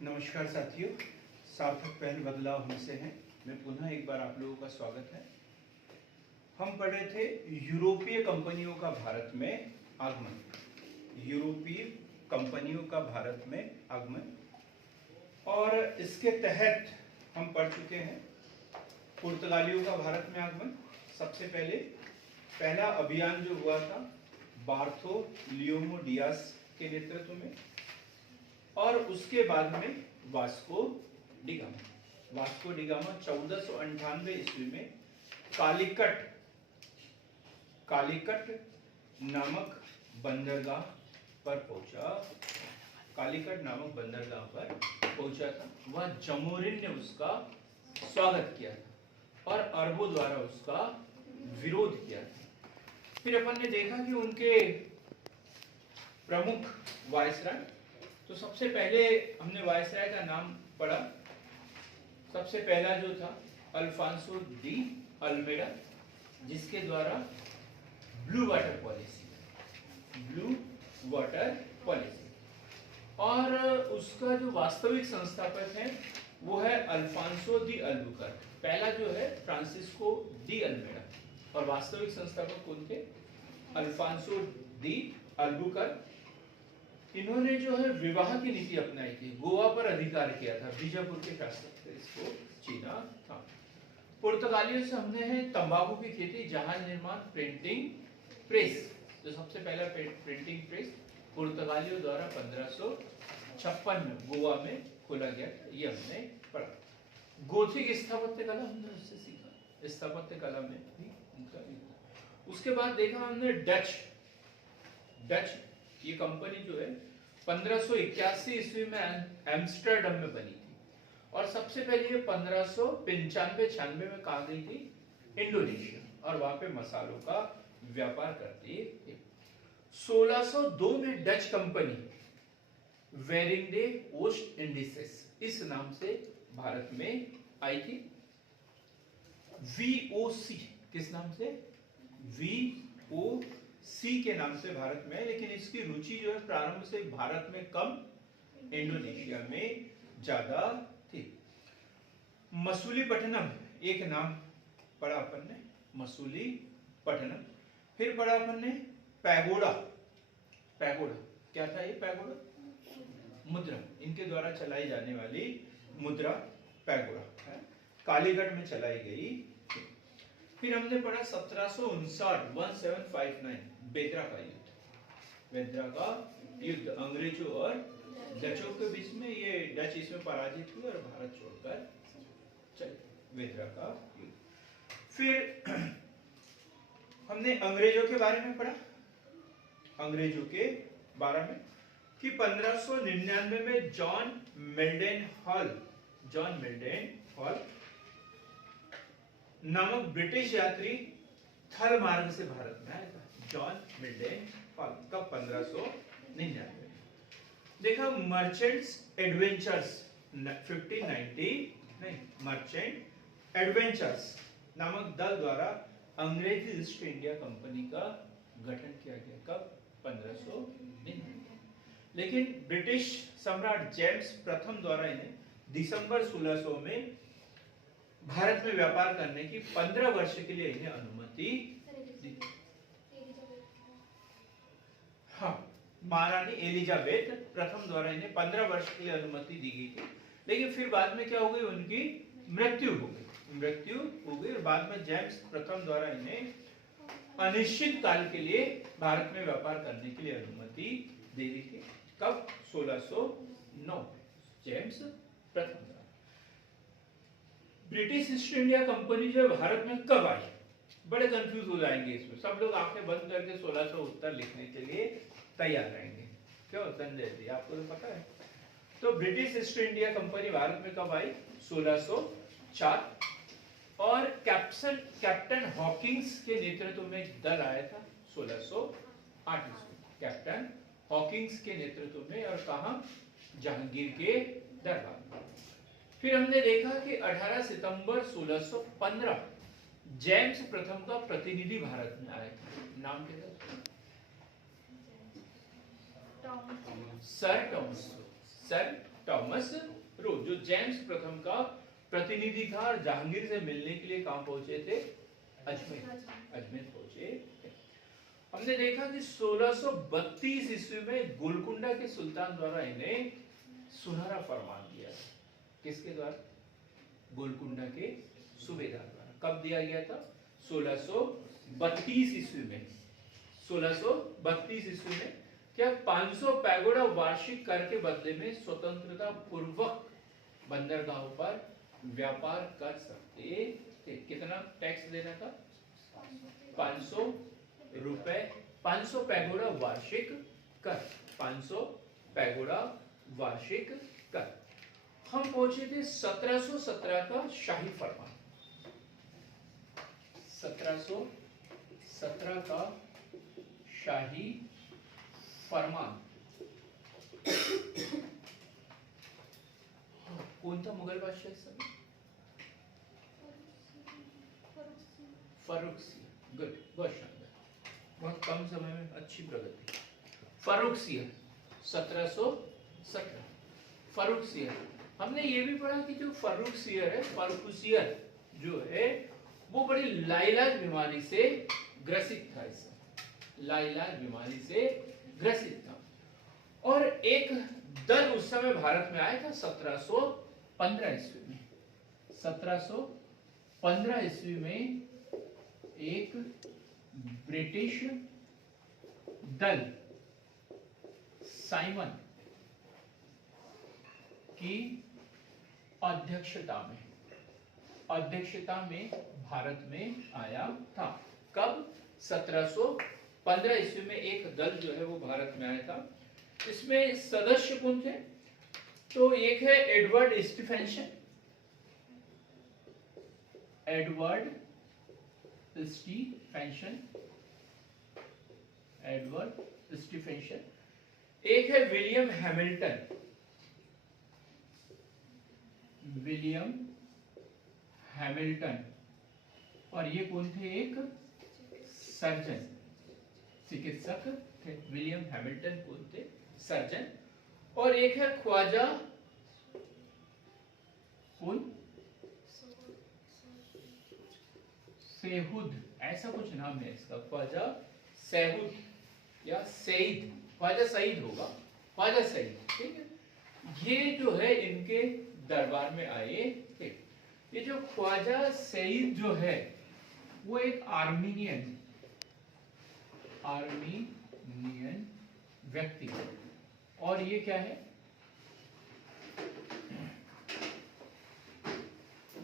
नमस्कार साथियों, सार्थक पहल बदलाव हमसे हैं। मैं पुनः एक बार आप लोगों का स्वागत है। हम पढ़ रहे थे यूरोपीय कंपनियों का भारत में आगमन। यूरोपीय कंपनियों का भारत में आगमन, और इसके तहत हम पढ़ चुके हैं पुर्तगालियों का भारत में आगमन। सबसे पहला अभियान जो हुआ था बार्थोलोमेव डियास के नेतृत्व में, और उसके बाद में वास्को डिगामा 1498 ईस्वी में कालीकट नामक बंदरगाह पर पहुंचा था। वह जमोरिन ने उसका स्वागत किया था और अरबों द्वारा उसका विरोध किया था। फिर अपन ने देखा कि उनके प्रमुख वायसराय, तो सबसे पहले हमने वायसराय का नाम पढ़ा। सबसे पहला जो था अल्फांसो डी अल्मेडा, जिसके द्वारा ब्लू वाटर पॉलिसी, और उसका जो वास्तविक संस्थापक है वो है अल्फांसो डी अल्बुकर्क। पहला जो है फ्रांसिस्को डी अल्मेडा, और वास्तविक संस्थापक कौन थे? Alfonso de Albuquerque. इन्होंने जो है विवाह की नीति अपनाई थी, गोवा पर अधिकार किया था, बीजापुर के शासक थे, इसको चीना था। पुर्तगालियों से हमने है तंबाकू की खेती, जहाज निर्माण, प्रिंटिंग प्रेस। जो सबसे पहला प्रिंटिंग प्रेस पुर्तगालियों द्वारा 1556 में गोवा में खोला गया, ये हमने पढ़ा। गोथिक स्थापत्य कला हमने उससे सीखा, स्थापत्य कला में भी उनका। उसके बाद देखा हमने डच ये कंपनी जो है 1581 ईस्वी में एम्स्टर्डम में बनी थी, और सबसे पहले ये 1595-96 में कहा गई थी इंडोनेशिया, और वहां पे मसालों का व्यापार करती थी। 1602 में डच कंपनी वेरिंगडे ओस्ट इंडिसेस इस नाम से भारत में आई थी। वीओसी किस नाम से? वीओसी के नाम से भारत में है, लेकिन इसकी रुचि जो है प्रारंभ से भारत में कम, इंडोनेशिया में ज्यादा थी। मसूलीपट्टनम एक नाम पढ़ा अपन ने, मसूलीपट्टनम। फिर पढ़ा अपन ने पैगोडा क्या था ये? पैगोडा मुद्रा, इनके द्वारा चलाई जाने वाली मुद्रा पैगोडा है, कालीगढ़ में चलाई गई। फिर हमने पढ़ा 1759 बेदरा का युद्ध अंग्रेजों और डचों के बीच में। ये डच इसमें पराजित हुए और भारत छोड़कर चले, बेदरा का युद्ध। फिर हमने अंग्रेजों के बारे में पढ़ा, अंग्रेजों के बारे में कि 1599 में जॉन मिल्डन हॉल नामक ब्रिटिश यात्री थल मार्ग से भारत में आया था। जॉन मिल्डन हॉल कब? 1599। देखा मर्चेंट्स एडवेंचर्स 1590 मर्चेंट एडवेंचर्स नामक दल द्वारा अंग्रेजी ईस्ट इंडिया कंपनी का गठन किया गया। कब? 1599। लेकिन ब्रिटिश सम्राट जेम्स प्रथम द्वारा इन्हें दिसंबर 1600 में भारत में व्यापार करने की 15 वर्ष के लिए इन्हें अनुमति दी। हाँ, महारानी एलिजाबेथ प्रथम द्वारा इन्हें 15 वर्ष के लिए अनुमति दी गई थी, लेकिन फिर बाद में क्या हो गई? उनकी मृत्यु हो गई, और बाद में जेम्स प्रथम द्वारा इन्हें अनिश्चित काल के लिए भारत में व्यापार करने के लिए अनुमति दे दी थी। कब? 1609 जेम्स प्रथम। ब्रिटिश ईस्ट इंडिया कंपनी जो भारत में कब आई? बड़े कंफ्यूज हो जाएंगे इसमें, सब लोग आंखें बंद करके 1600 उत्तर लिखने के लिए तैयार रहेंगे। क्यों संजय जी, आपको तो पता है। तो British east India company Bharat में कब आई? 1604, और कैप्टन हॉकिंस के नेतृत्व में एक दल आया था 1608 ईस्वी। कैप्टन हॉकिंस के नेतृत्व में, और कहा? जहांगीर के दरबार में। फिर हमने देखा कि 18 सितंबर 1615 जेम्स प्रथम का प्रतिनिधि भारत में आया था। नाम क्या था? सर थॉमस रो, जो जेम्स प्रथम का प्रतिनिधि था और जहांगीर से मिलने के लिए कहां पहुंचे थे? अजमेर पहुंचे। हमने देखा कि 1632 ईस्वी में गोलकुंडा के सुल्तान द्वारा इन्हें सुनहरा फरमान दिया। किसके द्वारा? गोलकुंडा के सूबेदार द्वारा। कब दिया गया था? 1632 ईस्वी में। 1632 ईस्वी में क्या 500 पैगोडा वार्षिक कर के बदले में स्वतंत्रता पूर्वक बंदरगाहों पर व्यापार कर सकते थे। कितना टैक्स देना था? 500 रुपए, 500 पैगोडा वार्षिक कर, 500 पैगोडा वार्षिक कर। हम पहुंचे थे 1717 का शाही फरमान। 1717 का शाही फरमान कौन था मुगल बादशाह इस समय? फर्रुखसिया। गुड, बहुत शानदार, बहुत कम समय में अच्छी प्रगति। फर्रुखसिया 1717। फर्रुखसिया, हमने ये भी पढ़ा कि जो फर्रुखसियर है, फर्रुखसियर जो है वो बड़ी लाइलाज बीमारी से ग्रसित था। इस लाइलाज बीमारी से ग्रसित था और एक दल उस समय भारत में आया था 1715 ईस्वी में। 1715 ईस्वी में एक ब्रिटिश दल साइमन की अध्यक्षता में भारत में आया था। कब? 1715 ईस्वी में एक दल जो है वो भारत में आया था। इसमें सदस्य कौन थे? तो एक है एडवर्ड स्टीफेंसन। Edward Stephenson. एक है विलियम हैमिल्टन। और ये कौन थे? एक सर्जन, चिकित्सक थे। विलियम हैमिल्टन कौन थे? सर्जन। और एक है ख्वाजा कौन? सेहुद, ऐसा कुछ नाम है इसका, ख्वाजा सेहुद या सईद, ख्वाजा सईद होगा, ख्वाजा सईद। ठीक है, ये जो है इनके दरबार में आए थे। ये जो ख्वाजा सईद जो है वो एक आर्मीनियन व्यक्ति है। और ये क्या है?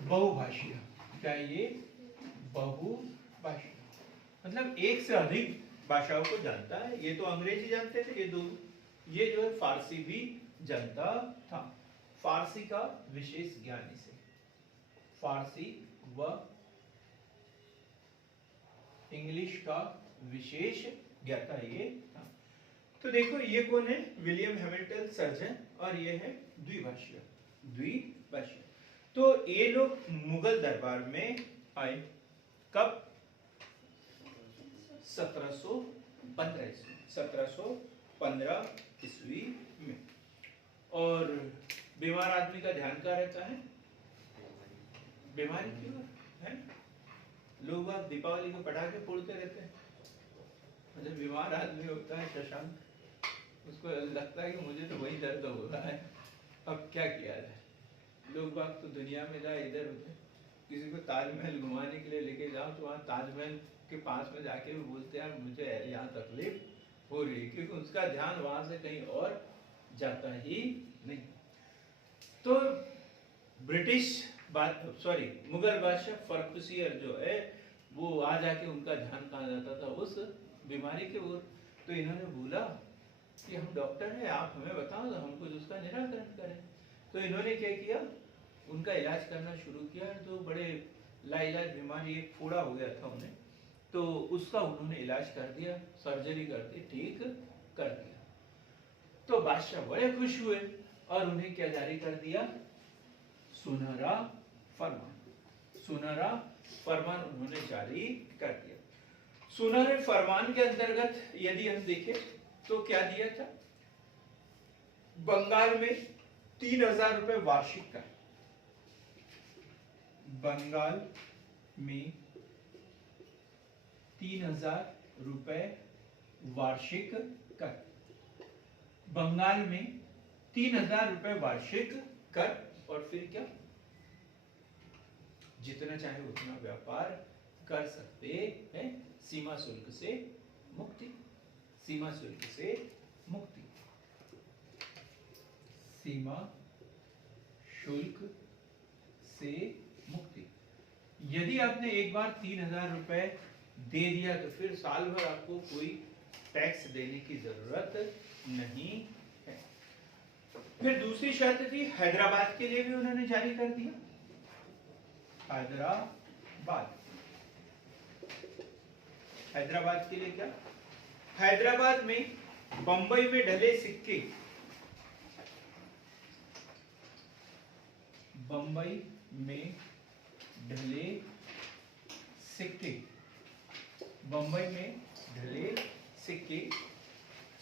बहुभाषीय। क्या ये? बहुभाषीय, मतलब एक से अधिक भाषाओं को जानता है। ये तो अंग्रेजी जानते थे ये दो, ये जो है फारसी भी जानता था। फारसी का विशेष ज्ञान इसे, फारसी व इंग्लिश का विशेष ज्ञाता ये था। तो देखो ये कौन है? विलियम हैमिल्टन सर्जन, और ये है द्विभाषीय। तो ये लोग मुगल दरबार में आए। कब? 1715 ईस्वी में। और बीमार आदमी का ध्यान कहाँ रहता है? बीमारी क्यों है? लोग आप दीपावली को पटाखे फोड़ते रहते हैं। जब बीमार आदमी होता है शशांक, उसको लगता है कि मुझे तो वही दर्द हो रहा है, अब क्या किया जाए। लोग बाग तो दुनिया में जाए इधर उधर, किसी को ताजमहल घुमाने के लिए लेके जाओ तो वहाँ ताजमहल के पास में जाके भी बोलते हैं मुझे यहाँ तकलीफ हो रही है, क्योंकि उसका ध्यान वहां से कहीं और जाता ही नहीं। तो मुगल बादशाह फर्रुखसियर जो है वो आ जाके उनका ध्यान कहाँ जाता था? उस बीमारी के ओर। तो इन्होंने बोला कि हम डॉक्टर हैं, आप हमें बताओ तो हम कुछ उसका निराकरण करें। तो इन्होंने क्या किया? उनका इलाज करना शुरू किया। जो बड़े लाइलाज बीमारी, एक फोड़ा हो गया था उन्हें, तो उसका उन्होंने इलाज कर दिया, सर्जरी करके ठीक कर दिया। तो बादशाह बड़े खुश हुए और उन्हें क्या जारी कर दिया? सुनहरा फरमान उन्होंने जारी कर दिया। सुनहरे फरमान के अंतर्गत यदि हम देखें तो क्या दिया था? बंगाल में 3,000 रुपए वार्षिक कर। बंगाल में 3,000 रुपए वार्षिक कर। बंगाल में 3,000 रुपए वार्षिक कर। और फिर क्या, जितना चाहे उतना व्यापार कर सकते हैं, सीमा शुल्क से मुक्ति। सीमा शुल्क से मुक्ति। सीमा शुल्क से मुक्ति। यदि आपने एक बार 3,000 रुपए दे दिया तो फिर साल भर आपको कोई टैक्स देने की जरूरत नहीं है। फिर दूसरी शर्त थी, हैदराबाद के लिए भी उन्होंने जारी कर दिया। हैदराबाद, हैदराबाद के लिए क्या, हैदराबाद में बंबई में ढले सिक्के, बंबई में ढले सिक्के, बंबई में ढले सिक्के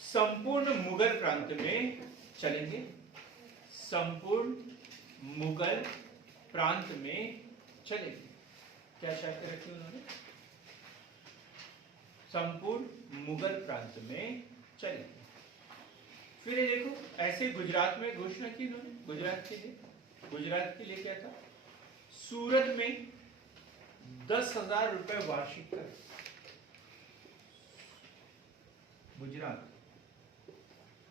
संपूर्ण मुगल प्रांत में चलेंगे। संपूर्ण मुगल प्रांत में चलेंगे। क्या शर्त रखी उन्होंने, संपूर्ण मुगल प्रांत में चलेंगे। फिर ये देखो, ऐसे गुजरात में घोषणा की उन्होंने। गुजरात के लिए, गुजरात के लिए क्या था, सूरत में 10,000 रुपए वार्षिक कर। गुजरात,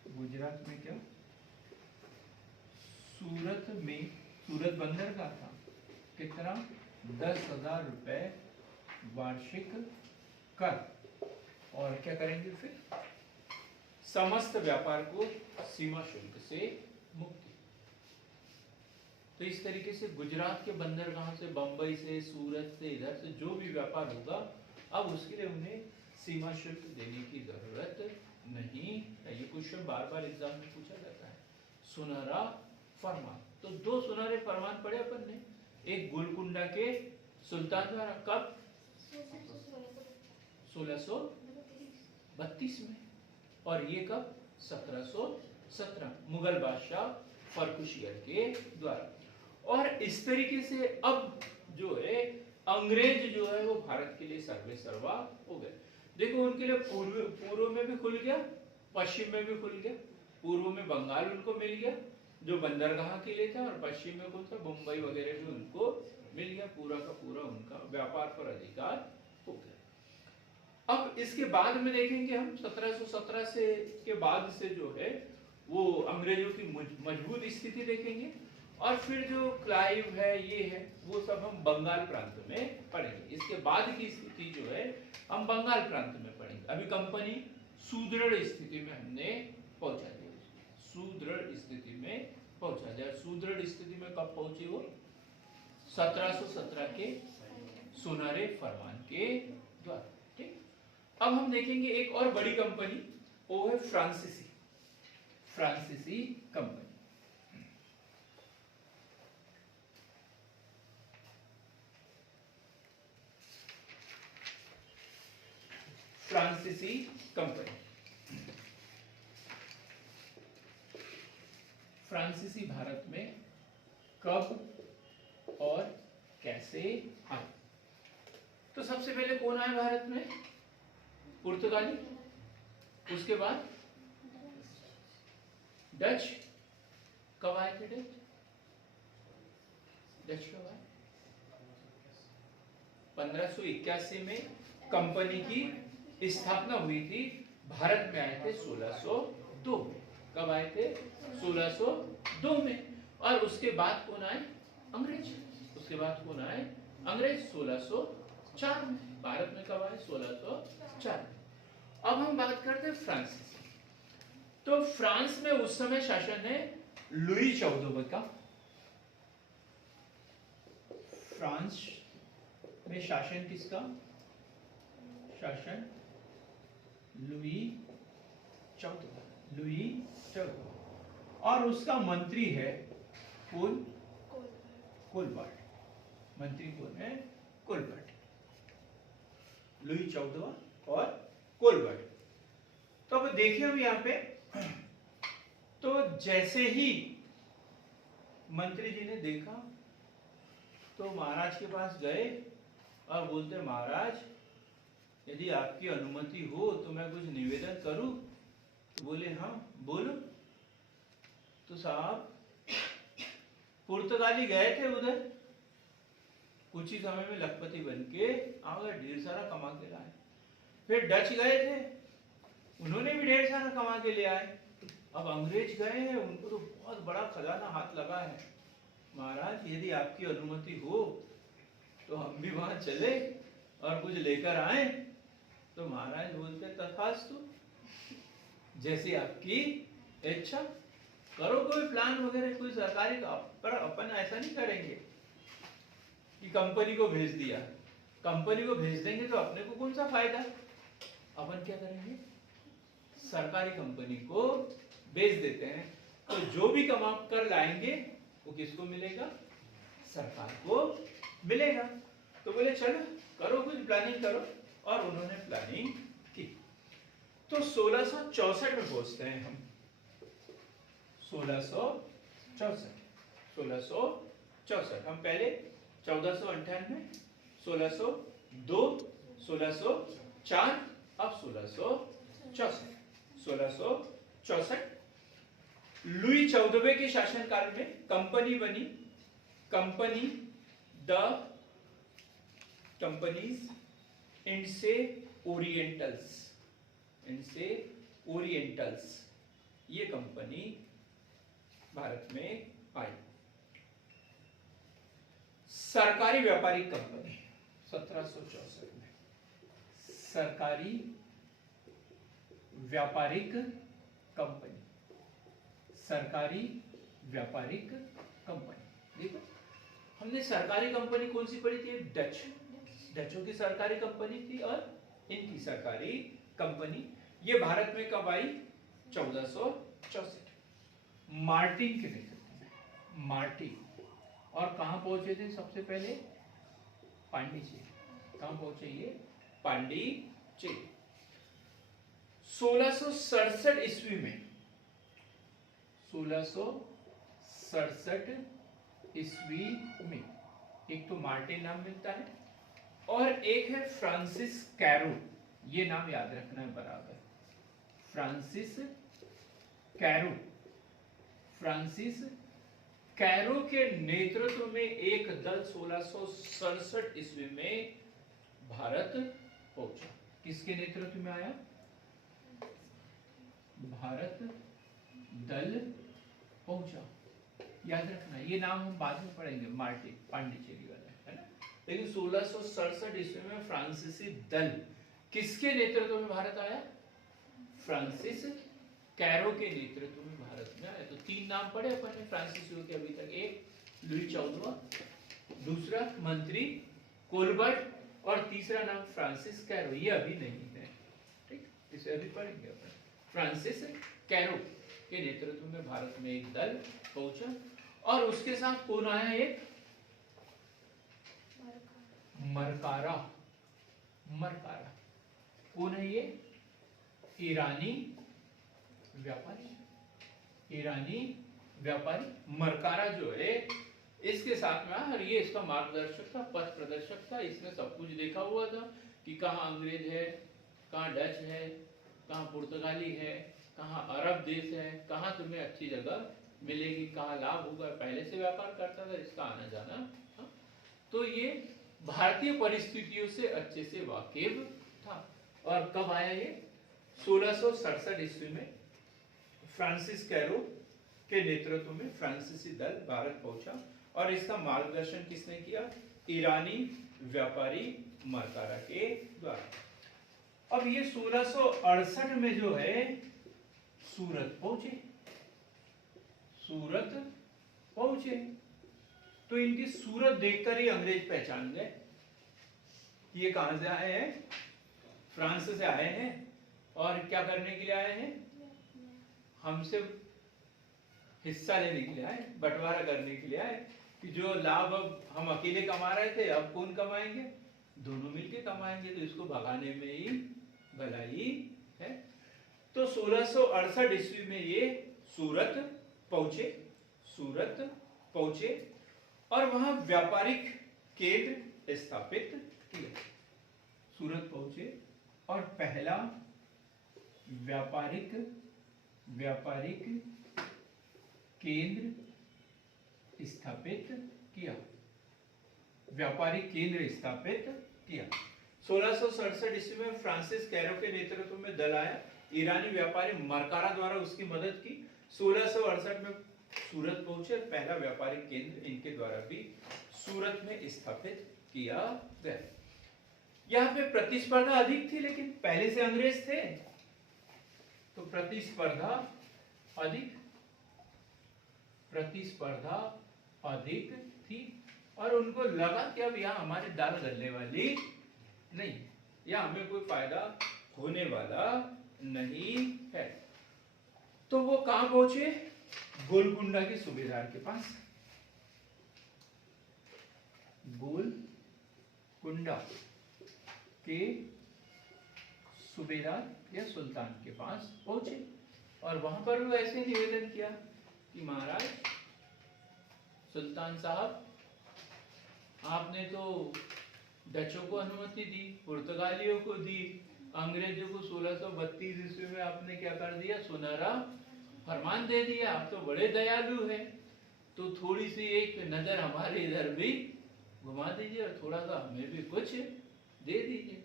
गुजरात में क्या, सूरत में, सूरत बंदर का था, कितना, 10,000 रुपए वार्षिक कर। और क्या करेंगे फिर, समस्त व्यापार को सीमा शुल्क से मुक्ति। तो इस तरीके से गुजरात के बंदरगाह से, बंबई से, सूरत से, इधर से जो भी व्यापार होगा, अब उसके लिए उन्हें सीमा शुल्क देने की जरूरत नहीं है। ये क्वेश्चन बार बार एग्जाम में पूछा जाता है। सुनहरा फरमान, तो 2 सुनहरे फरमान पढ़े अपन ने। एक गोलकुंडा के सुल्तान द्वारा, कब, 1632 में, और ये कब, 1717, मुगल बादशाह फर्रुखियर के द्वारा। और इस तरीके से अब जो है अंग्रेज जो है वो भारत के लिए सर्वे सर्वा हो गए। देखो, उनके लिए पूर्व में भी खुल गया, पश्चिम में भी खुल गया। पूर्व में बंगाल उनको मिल गया जो बंदरगाह के लिए था, और पश्चिम में कौन सा, मुंबई वगैरह भी उनको मिल गया। पूरा का पूरा उनका व्यापार पर अधिकार हो गया। अब इसके बाद में देखेंगे हम 1717 से के बाद से जो है वो अंग्रेजों की मजबूत स्थिति देखेंगे। और फिर जो क्लाइव है, ये है, वो सब हम बंगाल प्रांत में पढ़ेंगे। इसके बाद की स्थिति जो है हम बंगाल प्रांत में पढ़ेंगे। अभी कंपनी सुदृढ़ स्थिति में हमने पहुंचा दिया, सुदृढ़ स्थिति में पहुंचा दिया। सुदृढ़ स्थिति में कब पहुंची वो, 1717 के सुनहरे फरमान के द्वारा। ठीक, अब हम देखेंगे एक और बड़ी कंपनी, वो है फ्रांसीसी, फ्रांसीसी कंपनी। फ्रांसीसी कंपनी, फ्रांसीसी भारत में कब और कैसे आए। तो सबसे पहले कौन आए भारत में, पुर्तगाली, उसके बाद डच। कब आए थे डच, डच कब आए, 1581 में कंपनी की स्थापना हुई थी। भारत में आए थे 1602 में। कब आए थे, 1602 में। और उसके बाद कौन आए, अंग्रेज। उसके बाद कौन आए, अंग्रेज, 1604 में। भारत में कब आए, 1604 में। अब हम बात करते हैं फ्रांस। तो फ्रांस में उस समय शासन है लुई 14 का। फ्रांस में शासन किसका, शासन लुई 14, लुई 14। और उसका मंत्री है कौन, कोलबर्ट। मंत्री कौन है, कोलबर्ट, लुई 14 और कोलबर्ट। तो अब देखिए हम यहाँ पे, तो जैसे ही मंत्री जी ने देखा तो महाराज के पास गए और बोलते, महाराज यदि आपकी अनुमति हो तो मैं कुछ निवेदन करूं। तो बोले, हाँ बोलो। तो साहब पुर्तगाली गए थे उधर, कुछ ही समय में लखपति बन के आ गए, ढेर सारा कमा के लाए। फिर डच गए थे, उन्होंने भी ढेर सारा कमा के ले आए। अब अंग्रेज गए हैं, उनको तो बहुत बड़ा खजाना हाथ लगा है। महाराज यदि आपकी अनुमति हो तो हम भी वहां चले और कुछ लेकर आए। तो महाराज बोलते, तथास्तु, जैसी आपकी इच्छा, करो कोई प्लान वगैरह, कोई सरकारी का। पर अपन ऐसा नहीं करेंगे कि कंपनी को भेज दिया, कंपनी को भेज देंगे तो अपने को कौन सा फायदा। अपन क्या करेंगे, सरकारी कंपनी को बेच देते हैं, तो जो भी कमा कर लाएंगे वो किसको मिलेगा, सरकार को मिलेगा। तो बोले चलो करो कुछ प्लानिंग करो, और उन्होंने प्लानिंग की। तो 1664 में पहुंचते हैं हम, 1664। हम पहले 1498, 1602, 1604, अब 1664। 1664 लुई 14वें के शासनकाल में कंपनी बनी, कंपनी द कंपनीज इनसे ओरिएंटल्स, ये कंपनी भारत में आई। सरकारी व्यापारिक कंपनी 1764 में, सरकारी व्यापारिक कंपनी, सरकारी व्यापारिक कंपनी। देखो हमने सरकारी कंपनी कौन सी पढ़ी थी, डचों की सरकारी कंपनी थी, और इनकी सरकारी कंपनी। ये भारत में कब आई, 1464। मार्टिन के नेतृत्व में, मार्टिन। और कहां पहुंचे थे सबसे पहले, पांडिचेरी। कहां पहुंचे ये, पांडिचेरी। 1667 ईस्वी में, 1667 ईस्वी में एक तो मार्टिन नाम मिलता है, और एक है फ्रांसिस कैरो। ये नाम याद रखना है बराबर, फ्रांसिस कैरो। फ्रांसिस कैरो के नेतृत्व में एक दल 1667 ईस्वी में भारत पहुंचा। किसके नेतृत्व में आया, भारत दल पहुंचा। याद रखना, ये नाम हम बाद में पढ़ेंगे, मार्टिन, पांडिचेरी वाला, है ना। लेकिन 1667 ईस्वी में फ्रांसीसी दल किसके नेतृत्व में भारत आया, फ्रांसिस कैरो के नेतृत्व में भारत में आया। तो 3 नाम पढ़े अपन ने फ्रांसीसियों के अभी तक, एक लुई 14वां, दूसरा मंत्री कोलबर्ट, और तीसरा नाम फ्रांसिस कैरो। ये अभी नहीं है, ठीक, इसे अभी पढ़ेंगे अपन। फ्रांसिस कैरो के नेतृत्व में भारत में एक दल पहुंचा, और उसके साथ कौन आया, एक मरकारा। मरकारा कौन है ये, ईरानी व्यापारी। ईरानी व्यापारी मरकारा जो है, इसके साथ में, और ये इसका मार्गदर्शक था, पथ प्रदर्शक था। इसने सब कुछ देखा हुआ था कि कहाँ अंग्रेज है, कहाँ डच है, कहाँ पुर्तगाली है, कहाँ अरब देश है, कहाँ तुम्हें अच्छी जगह मिलेगी, कहाँ लाभ होगा। पहले से व्यापार करता था, इसका आना जाना। हाँ? तो ये भारतीय परिस्थितियों से अच्छे से वाकिफ था। और कब आया ये, 1667 ईस्वी में फ्रांसिस कैरो के नेतृत्व में फ्रांसीसी दल भारत पहुंचा, और इसका मार्गदर्शन किसने किया, ईरानी व्यापारी मरकारा के द्वारा। अब ये 1668 में जो है सूरत पहुंचे, सूरत पहुंचे। तो इनकी सूरत देखकर ही अंग्रेज पहचान गए ये कहां से आए हैं, फ्रांस से आए हैं, और क्या करने के लिए आए हैं, हमसे हिस्सा लेने के लिए आए, बंटवारा करने के लिए आए, कि जो लाभ अब हम अकेले कमा रहे थे अब कौन कमाएंगे, दोनों मिलके कमाएंगे। तो इसको भगाने में ही भलाई है। तो 1668 ईस्वी में ये सूरत पहुंचे, सूरत पहुंचे और वहां व्यापारिक केंद्र स्थापित किया। सूरत पहुंचे और पहला व्यापारिक केंद्र स्थापित किया। व्यापारिक केंद्र स्थापित किया। 1667 ईस्वी में फ्रांसिस कैरो के नेतृत्व में दल आया। ईरानी व्यापारी मरकारा द्वारा उसकी मदद की। 1668 में सूरत पहुंचे। पहला व्यापारिक केंद्र इनके द्वारा भी सूरत में स्थापित किया गया। यहाँ पे प्रतिस्पर्धा अधिक थी, लेकिन पहले से अंग्रेज थे तो प्रतिस्पर्धा अधिक थी और उनको लगा कि अब यहाँ हमारी दाल गलने वाली नहीं, या हमें कोई फायदा होने वाला नहीं है। तो वो कहां पहुंचे? गोलकुंडा के सूबेदार के पास। गोलकुंडा के सूबेदार या सुल्तान के पास पहुंचे और वहां पर वो ऐसे निवेदन किया कि महाराज सुल्तान साहब, आपने तो डचों को अनुमति दी, पुर्तगालियों को दी, अंग्रेजों को 1632 ईस्वी में आपने क्या कर दिया? सुनहरा फरमान दे दिया। आप तो बड़े दयालु हैं, तो थोड़ी सी एक नजर हमारे इधर भी घुमा दीजिए और थोड़ा सा हमें भी कुछ दे दीजिए।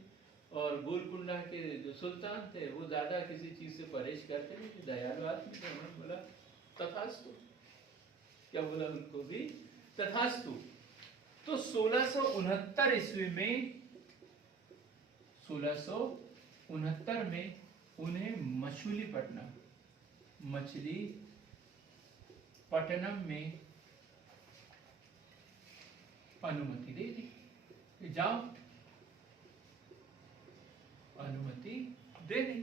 और गोलकुंडा के जो सुल्तान थे वो ज्यादा किसी चीज से परहेज करते नहीं, दयालु आदमी थे। उन्होंने बोला तथास्तु। क्या बोला उनको भी? तथास्तु। तो 1669 ईस्वी में 1669 में उन्हें मछलीपट्टनम में अनुमति दे दी कि जाओ, अनुमति दे दी।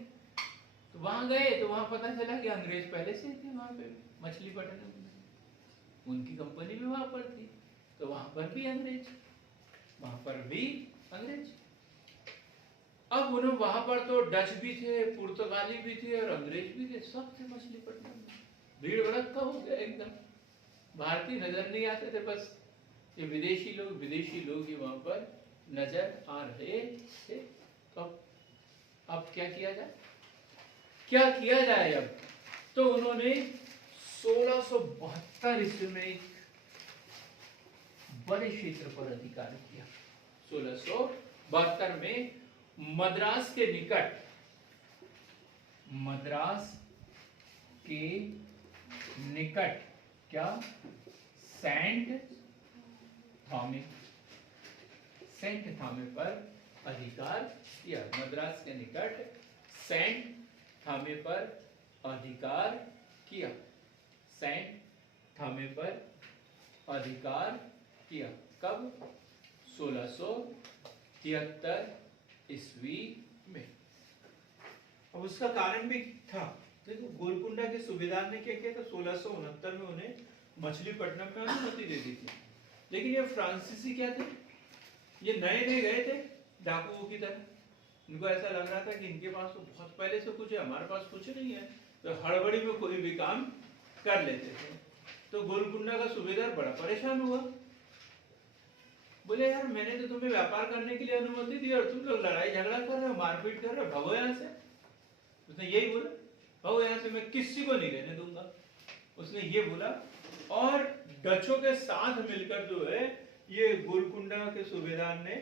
तो वहां गए तो वहां पता चला कि अंग्रेज पहले से थे वहां पे मछलीपट्टनम में, उनकी कंपनी भी वहां पर थी, तो वहां पर भी अंग्रेज। अब उन्होंने वहां पर तो डच भी थे, पुर्तगाली भी थे और अंग्रेज भी थे, सब थे मछलीपट्टनम में। भीड़ भड़का हो गया एकदम। भारतीय नजर नहीं आते थे, बस ये विदेशी लोग ही वहां पर नजर आ रहे थे। तो अब क्या किया जाए अब? तो उन्होंने 1672 ईस्वी में एक बड़े क्षेत्र पर अधिकार किया। 1672 में मद्रास के निकट क्या सेंट थामे पर अधिकार किया। मद्रास के निकट सेंट थामे पर अधिकार किया। कब? 1673 ईस्वी में। अब उसका कारण भी था। देखो, गोलकुंडा के सूबेदार ने क्या किया था? 1669 में उन्हें मछलीपट्टनम में अनुमति दे दी थी, लेकिन ये फ्रांसीसी क्या थे? ये नए गए थे डाकुओं की तरह। इनको ऐसा लग रहा था कि इनके पास तो बहुत पहले से कुछ है, हमारे पास कुछ नहीं है, तो हड़बड़ी में कोई भी काम कर लेते थे। तो गोलकुंडा का सूबेदार बड़ा परेशान हुआ। बोले यार, मैंने तो तुम्हें व्यापार करने के लिए अनुमति दी और तुम लोग लड़ाई झगड़ा कर रहे हो, मारपीट कर रहे हो, भगो यहाँ से। उसने यही बोला, भगो यहाँ से, मैं किसी को नहीं रहने दूंगा। उसने ये बोला। और डचों के साथ मिलकर जो है ये गोलकुंडा के सूबेदार ने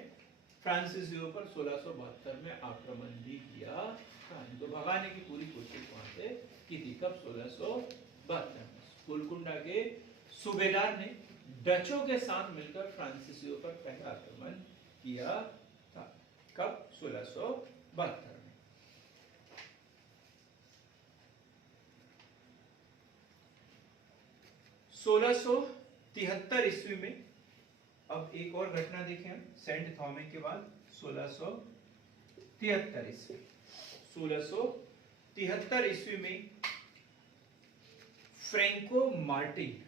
फ्रांसीसियों पर 1672 में आक्रमण भी किया। तो भगाने की पूरी कोशिश वहां से की थी। कब? 1672 में गोलकुंडा के सूबेदार ने डचों के साथ मिलकर फ्रांसीसियों पर पहला आक्रमण किया था। कब? 1672 में। 1673 ईस्वी में अब एक और घटना देखें हम, सेंट थॉमे के बाद 1673 ईस्वी। 1673 ईस्वी में फ्रैंको मार्टिन,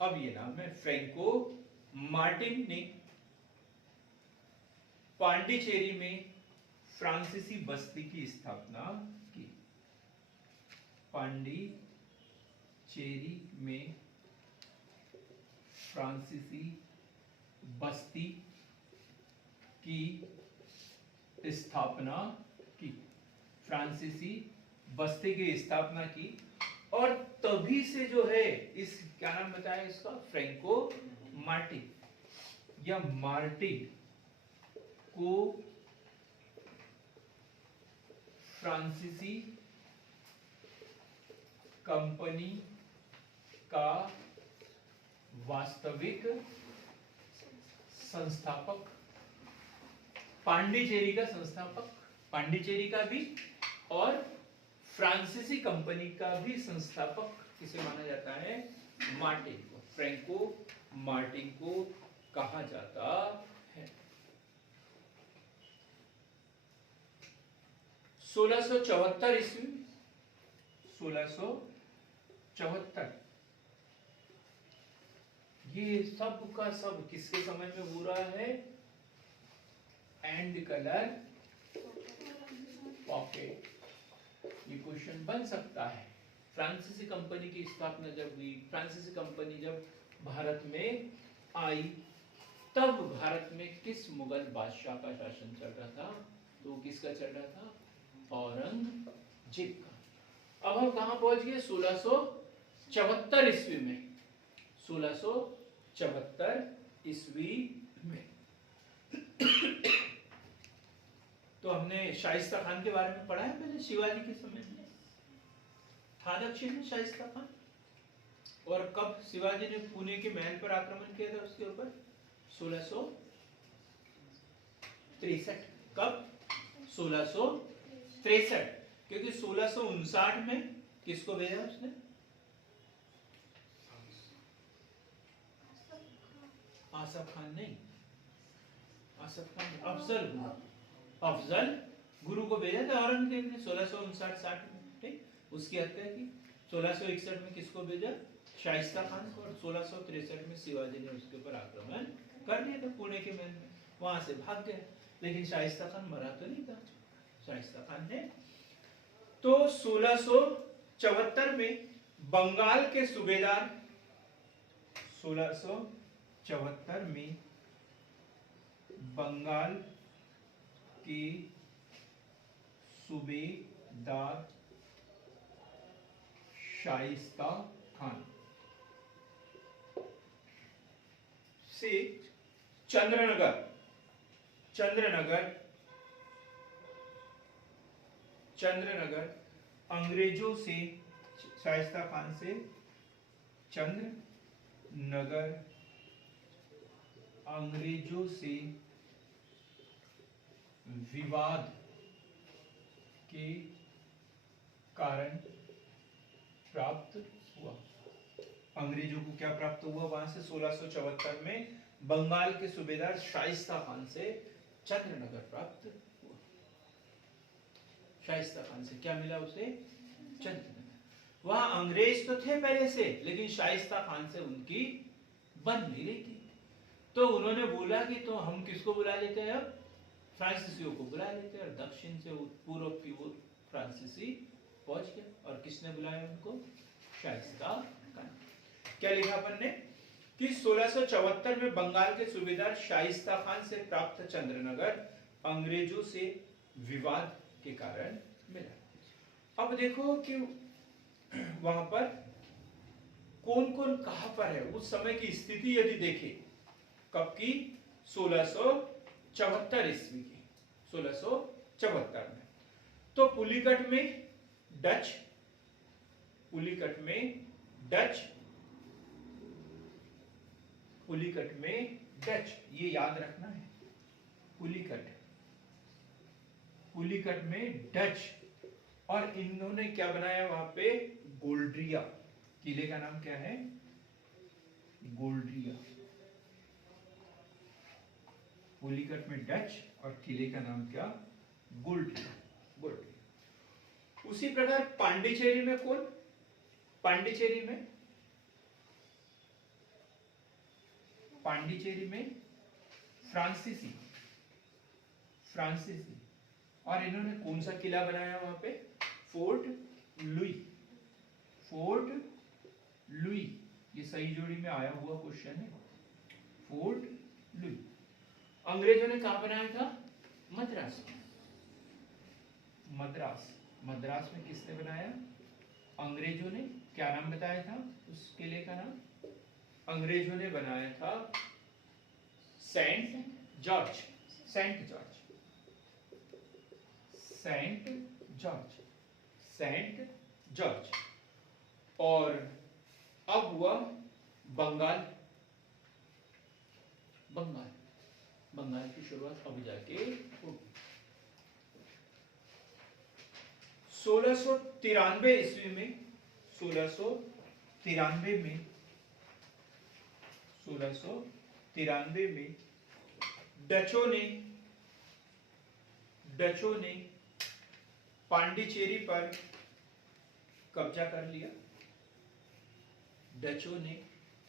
अब ये नाम है, फ्रैंको मार्टिन ने पांडिचेरी में फ्रांसीसी बस्ती की स्थापना की। पांडिचेरी में फ्रांसीसी बस्ती की स्थापना की, फ्रांसीसी बस्ती की स्थापना की। और तभी से जो है इस क्या नाम बताया इसका, फ्रैंको मार्टी या मार्टी को फ्रांसीसी कंपनी का वास्तविक संस्थापक, पांडिचेरी का संस्थापक, पांडिचेरी का भी और फ्रांसीसी कंपनी का भी संस्थापक किसे माना जाता है, मार्टिन को, फ्रैंको मार्टिन को कहा जाता है। 1674 ईस्वी, 1674, ये सब का सब किसके समय में हो रहा है, एंड कलर पॉकेट। ये क्वेश्चन बन सकता है। फ्रांसीसी कंपनी की स्थापना जब हुई, फ्रांसीसी कंपनी जब भारत में आई, तब भारत में किस मुगल बादशाह का शासन चल रहा था, तो किसका चल रहा था, औरंगजेब का। अब हम कहां पहुंच गए, 1674 ईस्वी में, 1674 ईस्वी में। तो हमने शाइस्ता खान के बारे में पढ़ा है पहले, शिवाजी के समय में था दक्षिण में शाइस्ता खान। और कब शिवाजी ने पुणे के महल पर आक्रमण किया था उसके ऊपर, 1663। कब, 1663, क्योंकि 1659 में किसको भेजा उसने, आसफ खान नहीं, आसफ खान, अफजल गुरु को भेजा था औरंगजेब ने 1659-60 में, ठीक, उसकी हत्या की। 1661 में किसको भेजा, शाइस्ता खान को, और 1663 में शिवाजी ने उसके ऊपर आक्रमण कर दिया था पुणे के महल में, वहां से भाग गया। लेकिन शाइस्ता खान मरा तो नहीं था, शाइस्ता खान ने। तो 1674 में बंगाल के सूबेदार, 1674 में बंगाल के सूबेदार शाइस्ता खान से चंद्रनगर अंग्रेजों से, शाइस्ता खान से चंद्रनगर अंग्रेजों से विवाद के कारण प्राप्त हुआ। अंग्रेजों को क्या प्राप्त हुआ वहां से, 1674 में बंगाल के सूबेदार शाइस्ता खान से चंद्रनगर प्राप्त हुआ। शाइस्ता खान से क्या मिला उसे, चंद्रनगर। वहां अंग्रेज तो थे पहले से, लेकिन शाइस्ता खान से उनकी बन नहीं रही थी। तो उन्होंने बोला कि तो हम किसको बुला लेते हैं, अब फ्रांसीसियों को बुला लेते हैं। और दक्षिण से पूर्व की ओर फ्रांसीसी पहुंच गए, और किसने बुलाया उनको, शाइस्ता खान। क्या लिखा अपन ने कि 1674 में बंगाल के सूबेदार शाइस्ता खान से प्राप्त चंद्रनगर अंग्रेजों से विवाद के कारण मिला। अब देखो कि वहां पर कौन कौन कहां पर है, उस समय की स्थिति यदि देखें, कब की, 1674 ईस्वी की, 1674 में। तो पुलिकट में डच, ये याद रखना है, पुलिकट में डच, और इन्होंने क्या बनाया वहां पे, गोल्ड्रिया। किले का नाम क्या है, गोल्ड्रिया। पुलिकट में डच और किले का नाम क्या, गोल्ड्रिया। उसी प्रकार पांडिचेरी में कौन, पांडिचेरी में फ्रांसीसी, और इन्होंने कौन सा किला बनाया वहां पे, फोर्ट लुई। ये सही जोड़ी में आया हुआ क्वेश्चन है, फोर्ट लुई। अंग्रेजों ने कहा बनाया था? मद्रास। मद्रास, मद्रास में किसने बनाया? अंग्रेजों ने। क्या नाम बताया था उस किले का नाम? अंग्रेजों ने बनाया था Saint George. Saint George, Saint George, Saint George. और अब हुआ बंगाल। बंगाल, बंगाल की शुरुआत अब जाके होगी। 1693 ईस्वी में, 1693 में, 1693 में डचों ने पांडिचेरी पर कब्जा कर लिया। डचों ने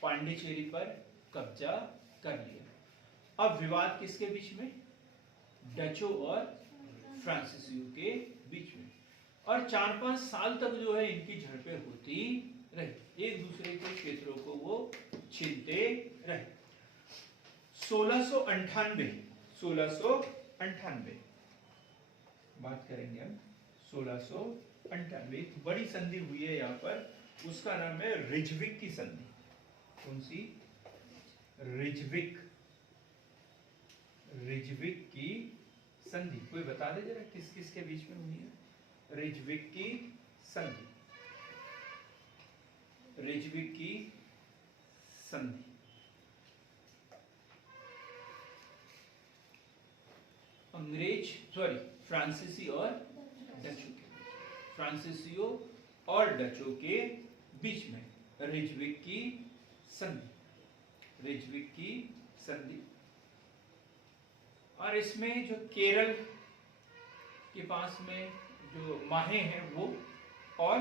पांडिचेरी पर कब्जा कर लिया। अब विवाद किसके बीच में? डचों और फ्रांसीसियों के बीच में। और 4-5 साल तक जो है इनकी झड़पें होती रही, एक दूसरे के क्षेत्रों को वो छीनते रहे। 1698 बात करेंगे हम। 1698 बड़ी संधि हुई है यहाँ पर, उसका नाम है रिजविक की संधि। कौन सी? रिजविक, रिजविक की संधि। कोई बता दे जरा किस किस के बीच में हुई है रिजविक की संधि? रिजविक की संधि अंग्रेज, सॉरी, फ्रांसीसी और डचों के, फ्रांसीसियों और डचों के बीच में रिजविक की संधि, रिजविक की संधि। और इसमें जो केरल के पास में जो माहे हैं वो, और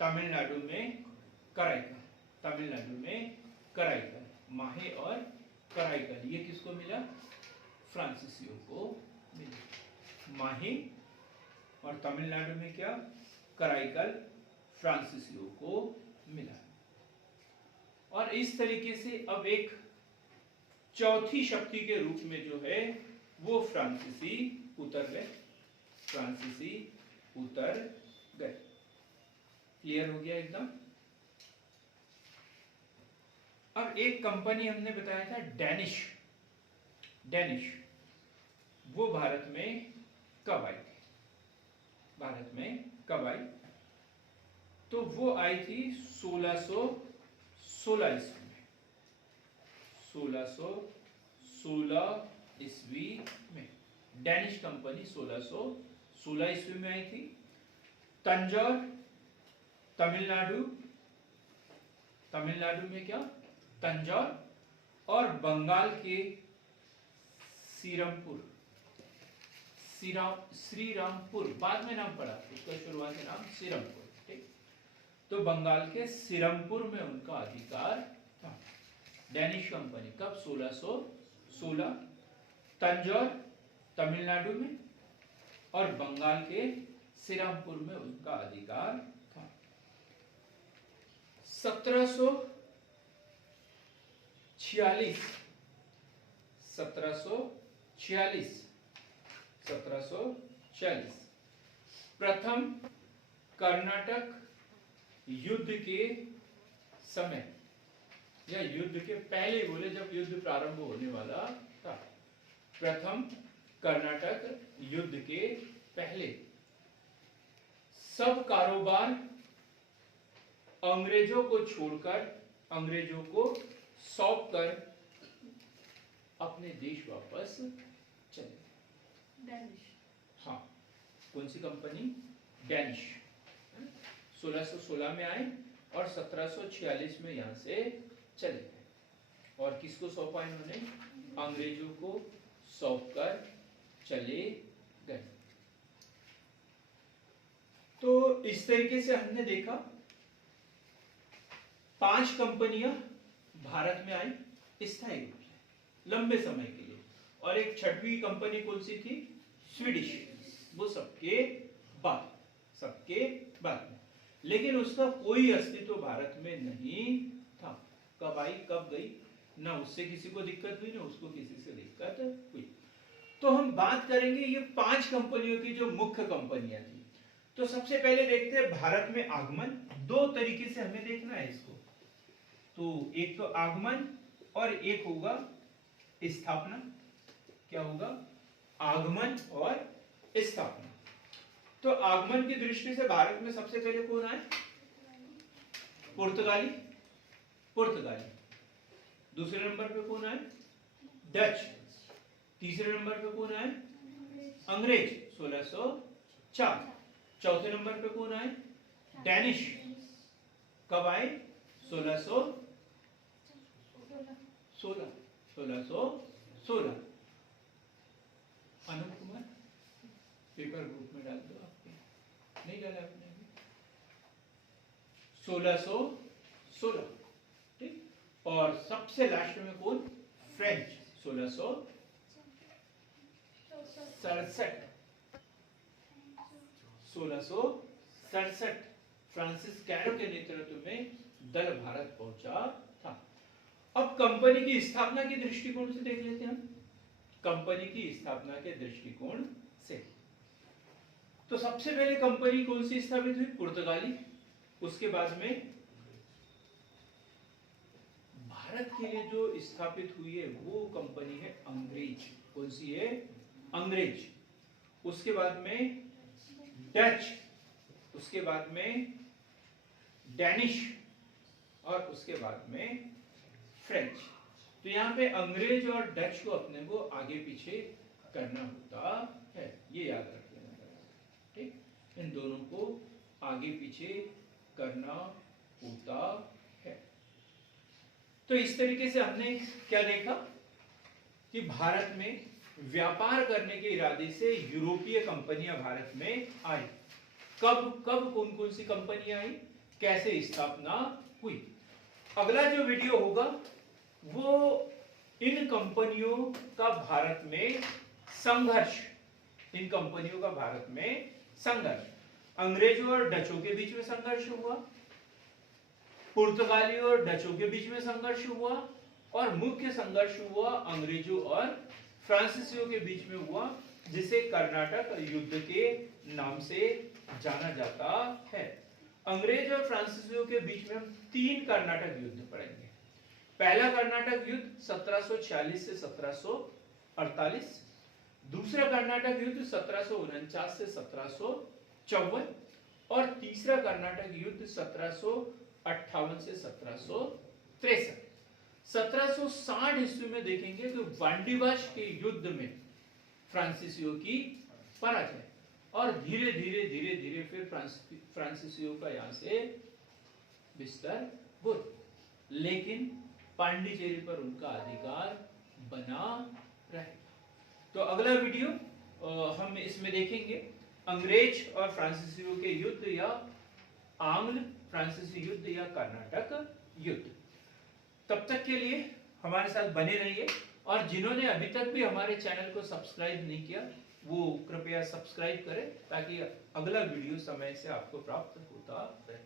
तमिलनाडु में कराईकल, तमिलनाडु में कराईकल, माहे और कराईकल, ये किसको मिला? फ्रांसीसियों को मिला। माहे और तमिलनाडु में क्या? कराईकल, फ्रांसीसियों को मिला। और इस तरीके से अब एक चौथी शक्ति के रूप में जो है वो फ्रांसीसी उतर गए, फ्रांसीसी उतर गए। क्लियर हो गया एकदम? अब एक कंपनी हमने बताया था डेनिश, डेनिश, वो भारत में कब आई थी? भारत में कब आई? तो वो आई थी 1616 ईस्वी में, 1616 ईस्वी में डेनिश कंपनी 1616 ईस्वी में आई थी। तंजौर, तमिलनाडु, तमिलनाडु में क्या? तंजौर, और बंगाल के श्रीरामपुर, श्रीरामपुर, बाद में नाम पड़ा उसका, शुरुआती नाम श्रीरामपुर, ठीक। तो बंगाल के श्रीरामपुर में उनका अधिकार था। डेनिश कंपनी कब? 1616। तंजौर तमिलनाडु में और बंगाल के श्रीरामपुर में उनका अधिकार था। 1746, 1746 प्रथम कर्नाटक युद्ध के समय, या युद्ध के पहले बोले, जब युद्ध प्रारंभ होने वाला था, प्रथम कर्नाटक युद्ध के पहले सब कारोबार अंग्रेजों को छोड़कर, अंग्रेजों को सौंप कर अपने देश वापस चले। डेनिश, हाँ, कौन सी कंपनी? डेनिश। 1616 में आए और 1746 में यहां से चले गए। और किसको सौंपा इन्होंने? अंग्रेजों को सौंप कर चले गए। तो इस तरीके से हमने देखा 5 कंपनियां भारत में आई स्थायी रूप से, लंबे समय के लिए, और एक छठवीं कंपनी कौन सी थी? स्वीडिश, वो सबके बाद, सबके बाद में। लेकिन उसका कोई अस्तित्व भारत में नहीं था। कब आई कब गई ना उससे किसी को दिक्कत हुई, ना उसको किसी से दिक्कत हुई। तो हम बात करेंगे ये 5 कंपनियों की जो मुख्य कंपनियां थी। तो सबसे पहले देखते हैं भारत में आगमन। 2 तरीके से हमें देखना है इसको। तो एक तो आगमन और एक होगा स्थापना। क्या होगा? आगमन और स्थापना। तो आगमन की दृष्टि से भारत में सबसे पहले कौन आए? पुर्तगाली। दूसरे नंबर पे कौन आए? डच। तीसरे नंबर पे कौन आए? अंग्रेज 1604। चौथे नंबर पे कौन आए? डैनिश। कब आए? 1616। आनंद कुमार पेपर ग्रुप में डाल दो, आपके नहीं डाला आपने? 1616। ठीक। और सबसे लास्ट में कौन? फ्रेंच 1667। फ्रांसिस कैरो के नेतृत्व में दल भारत पहुंचा था। अब कंपनी की स्थापना के दृष्टिकोण से देख लेते हैं हम। कंपनी की स्थापना के दृष्टिकोण से तो सबसे पहले कंपनी कौन सी स्थापित हुई? पुर्तगाली। उसके बाद में भारत के लिए जो स्थापित हुई है वो कंपनी है अंग्रेज। कौन सी है? अंग्रेज। उसके बाद में डच, उसके बाद में डैनिश और उसके बाद में फ्रेंच। तो यहाँ पे अंग्रेज और डच को अपने को आगे पीछे करना होता है, ये याद रख लेना। ठीक, इन दोनों को आगे पीछे करना होता है। तो इस तरीके से हमने क्या देखा कि भारत में व्यापार करने के इरादे से यूरोपीय कंपनियां भारत में आई। कब कब कौन कौन सी कंपनियां आई, कैसे स्थापना हुई। अगला जो वीडियो होगा वो इन कंपनियों का भारत में संघर्ष, इन कंपनियों का भारत में संघर्ष। अंग्रेजों और डचों के बीच में संघर्ष हुआ, पुर्तगालियों और डचों के बीच में संघर्ष हुआ, और मुख्य संघर्ष हुआ अंग्रेजों और फ्रांसीसियों के बीच में हुआ, जिसे कर्नाटक युद्ध के नाम से जाना जाता है। अंग्रेज और फ्रांसीसियों के बीच में हम 3 कर्नाटक युद्ध पढ़ेंगे। पहला कर्नाटक युद्ध 1746 से 1748, दूसरा कर्नाटक युद्ध 1749 से 1754 और तीसरा कर्नाटक युद्ध 1758 से 1763। 1760 ईस्वी में देखेंगे तो वांडीवाश के युद्ध में फ्रांसीसियों की पराजय, और धीरे धीरे धीरे धीरे फिर फ्रांसीसियों का यहां से विस्तार हुआ, लेकिन पांडिचेरी पर उनका अधिकार बना रहेगा। तो अगला वीडियो हम इसमें देखेंगे अंग्रेज और फ्रांसीसियों के युद्ध, या आंग्ल फ्रांसीसी युद्ध, या कर्नाटक युद्ध। तब तक के लिए हमारे साथ बने रहिए, और जिन्होंने अभी तक भी हमारे चैनल को सब्सक्राइब नहीं किया वो कृपया सब्सक्राइब करें, ताकि अगला वीडियो समय से आपको प्राप्त होता रहे।